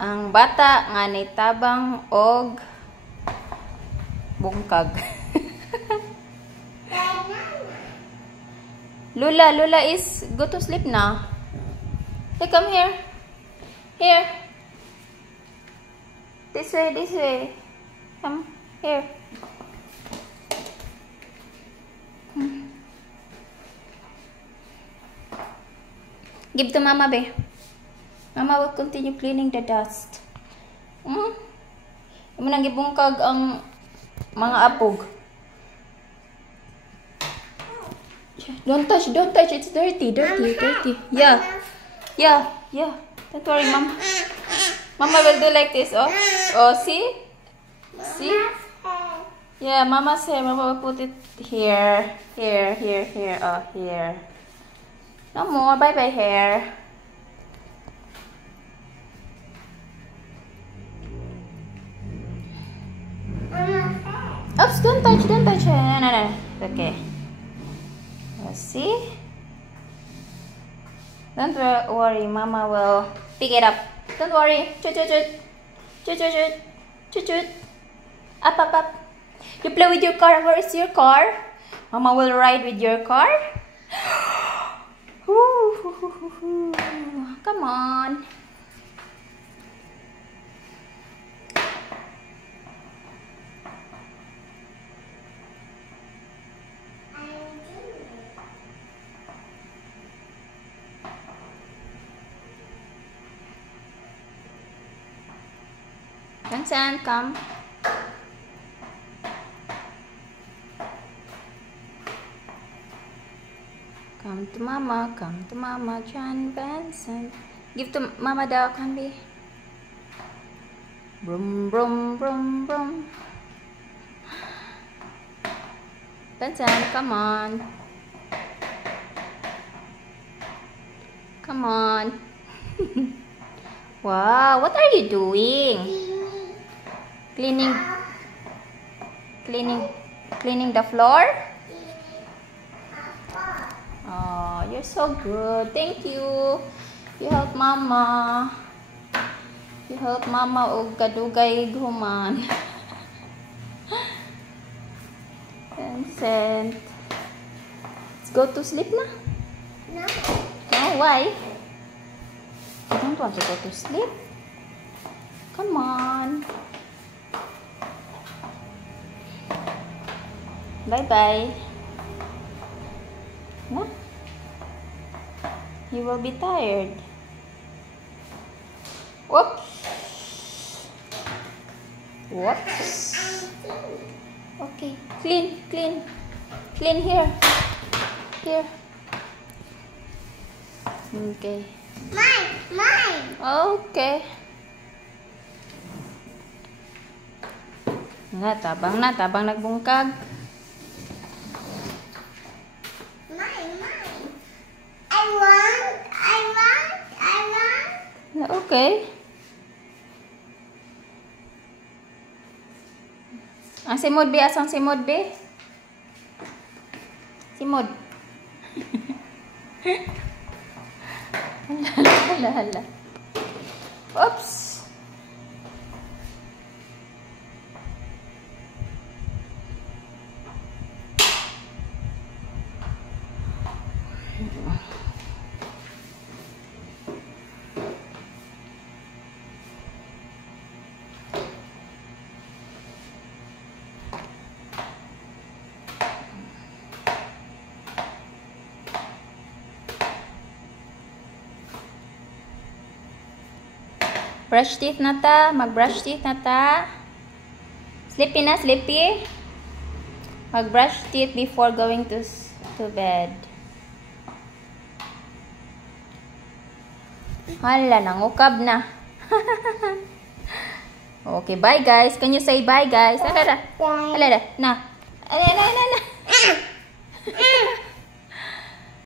Ang bata nga nitabang og bungkag. Lula is go to sleep na. Hey, come here. Here. This way. Come here. Give to Mama, be. Mama will continue cleaning the dust. Imo nang gibungkag ang mga apog. Don't touch. It's dirty. Yeah. Don't worry, Mama. Mama will do like this. Oh, see? Yeah, Mama's hair. Mama will put it here. Oh, here. No more. Bye-bye, hair. Oops, don't touch. No. Okay. Let's see. Don't worry, Mama will pick it up. Don't worry. Chut. Up. You play with your car. Where is your car? Mama will ride with your car. Come on. Vincent, come. Come to Mama, John Vincent. Give to Mama daw, Candy. Brum. Vincent, come on. Wow, what are you doing? Cleaning the floor? Oh, you're so good. Thank you. You help Mama. Og kadugay human. Vincent. Let's go to sleep na. No. No, why? You don't want to go to sleep? Come on. Bye-bye. No? You will be tired. Whoops. Okay. Clean here. Okay. Mine. Okay. Tabang nagbungkag. I want. Okay. Ang simod be, asang simod be? Simod. Hala. Oops. Brush teeth na ta. Mag-brush teeth na ta. Sleepy na, sleepy. Mag-brush teeth before going to bed. Hala, nangukab na. Okay, bye guys. Can you say bye guys? Hala. Na.